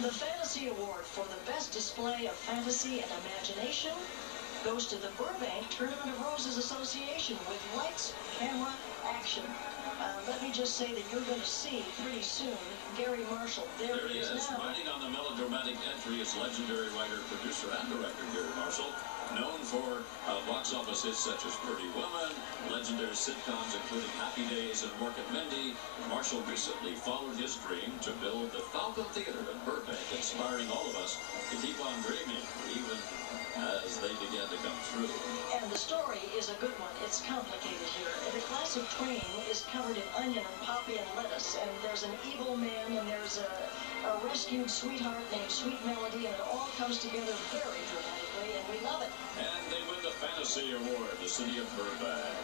The Fantasy Award for the best display of fantasy and imagination goes to the Burbank Tournament of Roses Association with lights, camera, action. Let me just say that you're going to see pretty soon Gary Marshall. There he is now. Writing on the melodramatic entry is legendary writer, producer, and director Gary Marshall, known for box office hits such as Pretty Woman, legendary sitcoms including Happy Days and Work at Mindy. Marshall recently followed his dream to build the Falcon Theater in Burbank, inspiring all of us to keep on dreaming, even as they began to come through. And the story is a good one. It's complicated here. The classic train is covered in onion and poppy and lettuce, and there's an evil man, and there's a rescued sweetheart named Sweet Melody, and it all comes together very dramatically, and we love it. And they win the Fantasy Award, the city of Burbank.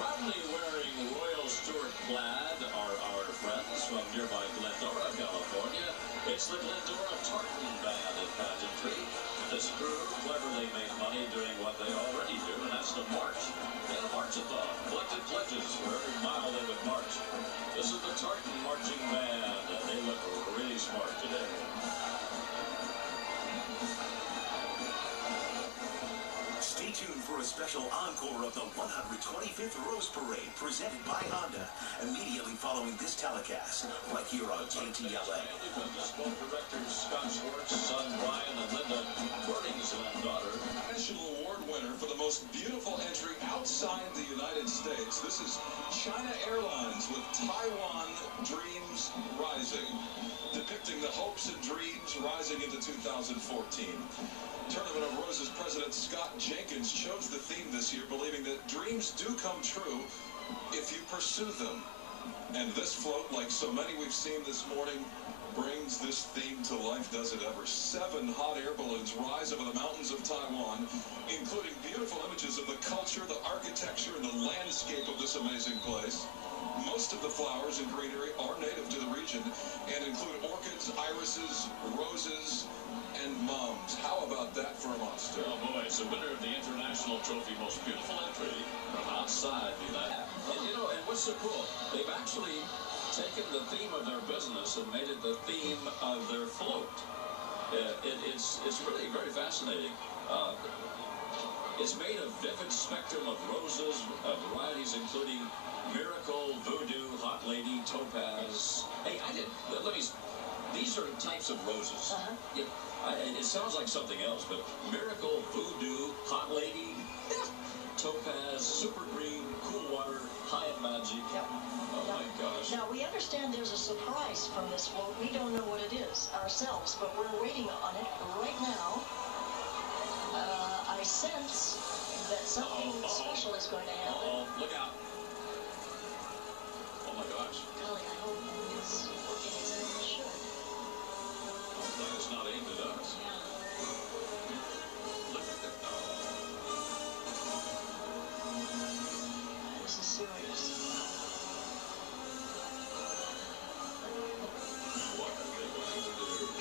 Proudly wearing Royal Stewart plaid are our friends from nearby Glendora, California. It's the Glendora Tartan Band in pageantry. This crew cleverly made money doing what they already do, and that's the march. They had a march-a-thon, collected pledges for every mile they would march. This is the Tartan Marching Band, and they look really smart today. Stay tuned for a special encore of the 125th Rose Parade presented by Honda, immediately following this telecast, right here on KTLA. Both directors Scott Schwartz, son Brian, and Linda Birding's daughter. National Award winner for the most beautiful entry outside the United States. This is China Airlines with Taiwan Dreams Rising, depicting the hopes and dreams rising into 2014. Tournament of Roses President Scott Jenkins chose the theme this year, believing that dreams do come true if you pursue them. And this float, like so many we've seen this morning, brings this theme to life, does it ever. 7 hot air balloons rise over the mountains of Taiwan, including beautiful images of the culture, the architecture, and the landscape of this amazing place. Most of the flowers and greenery are native to the region and include orchids, irises, roses, and mums. How about that for a monster? Oh boy, it's the winner of the International Trophy Most Beautiful Entry from outside the United. And you know, and what's so cool? They've actually taken the theme of their business and made it the theme of their float. It's really very fascinating. It's made a vivid spectrum of roses, varieties including Miracle, Voodoo, Hot Lady, Topaz. Hey, these are types of roses. It sounds like something else, but Miracle, Voodoo, Hot Lady, Topaz, Super Green, Cool Water, High and Magic. Yep. Oh my gosh. Now, we understand there's a surprise from this float. We don't know what it is ourselves, but we're waiting on it right now. I sense that something special is going to happen. Look out. Oh my gosh. Golly, I hope it's working as it should. That is not aimed at us. Yeah. Look at that. This is serious. What are they going to do?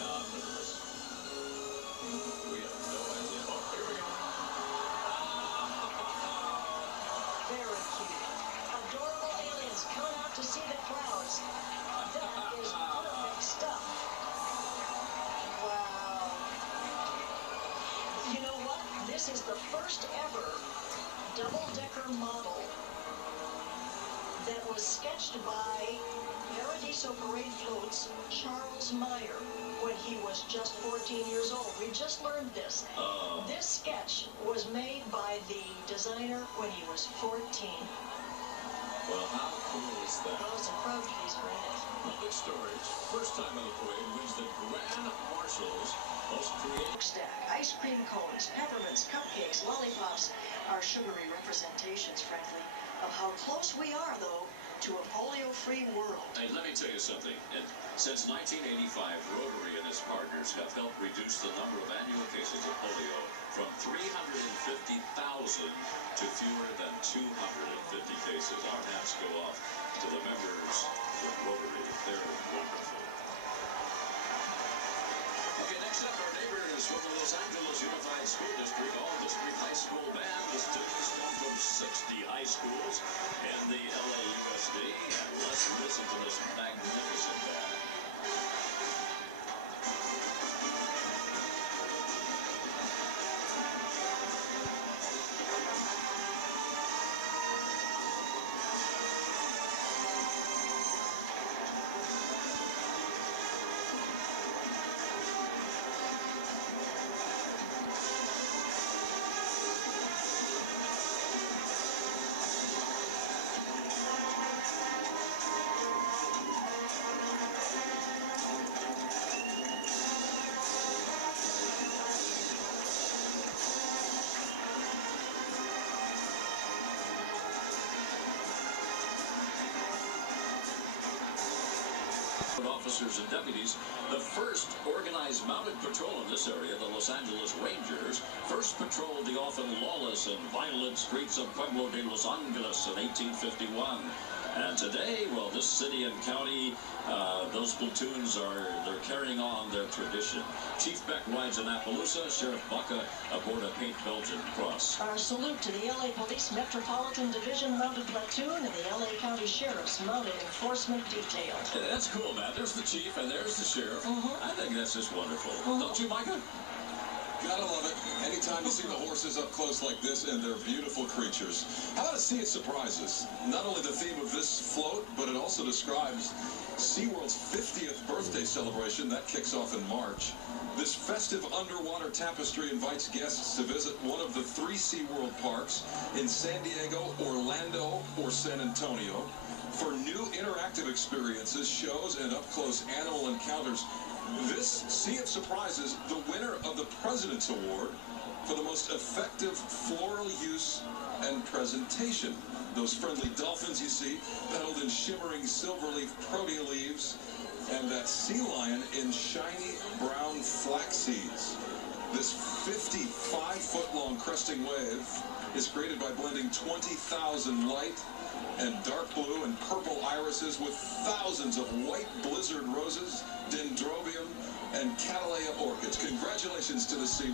Not nervous. We have no idea. Oh, here we go. Very cute. Adorable aliens coming out to see the crowds. That is perfect stuff. Wow. You know what? This is the first ever double-decker model that was sketched by Paradiso Parade Floats Charles Meyer when he was just 14 years old. We just learned this. This sketch was made by the designer when he was 14. Well, how cool is that? Well, it's a crowd pleaser, isn't it? Public Storage, first time in the parade, wins the Grand Marshals Most Creative. Stack, ice cream cones, peppermints, cupcakes, lollipops are sugary representations, frankly, of how close we are, though, to a polio-free world. Hey, let me tell you something. Since 1985, Rotary and its partners have helped reduce the number of annual cases of polio from 350,000 to fewer than 250 cases. Our hats go off to the members of Rotary. They're wonderful. Okay, next up, our neighbors from the Los Angeles Unified School District, all district high school band. The students come from 60 high schools in the LAUSD. And let's listen to this magnificent band. Officers and deputies, the first organized mounted patrol in this area, the Los Angeles Rangers, first patrolled the often lawless and violent streets of Pueblo de Los Angeles in 1851. And today, well, this city and county, those platoons they're carrying on their tradition. Chief Beck rides in Appaloosa, Sheriff Baca aboard a paint Belgian cross. Our salute to the LA Police Metropolitan Division Mounted Platoon and the LA County Sheriff's Mounted Enforcement Detail. Yeah, that's cool, man. There's the chief and there's the sheriff. I think that's just wonderful. Don't you, Micah? Gotta love it. Anytime you see the horses up close like this, and they're beautiful creatures. How about a Sea of Surprises? Not only the theme of this float, but it also describes SeaWorld's 50th birthday celebration. That kicks off in March. This festive underwater tapestry invites guests to visit one of the 3 SeaWorld parks in San Diego, Orlando, or San Antonio. For new interactive experiences, shows, and up-close animal encounters, this Sea of Surprises, the winner of the President's Award for the most effective floral use and presentation. Those friendly dolphins you see, petaled in shimmering silver-leaf protea leaves, and that sea lion in shiny brown flax seeds. This 55-foot-long cresting wave is created by blending 20,000 light and dark blue and purple irises with thousands of white blizzard roses, dendrobium, and KTLA orchids. Congratulations to the Sea.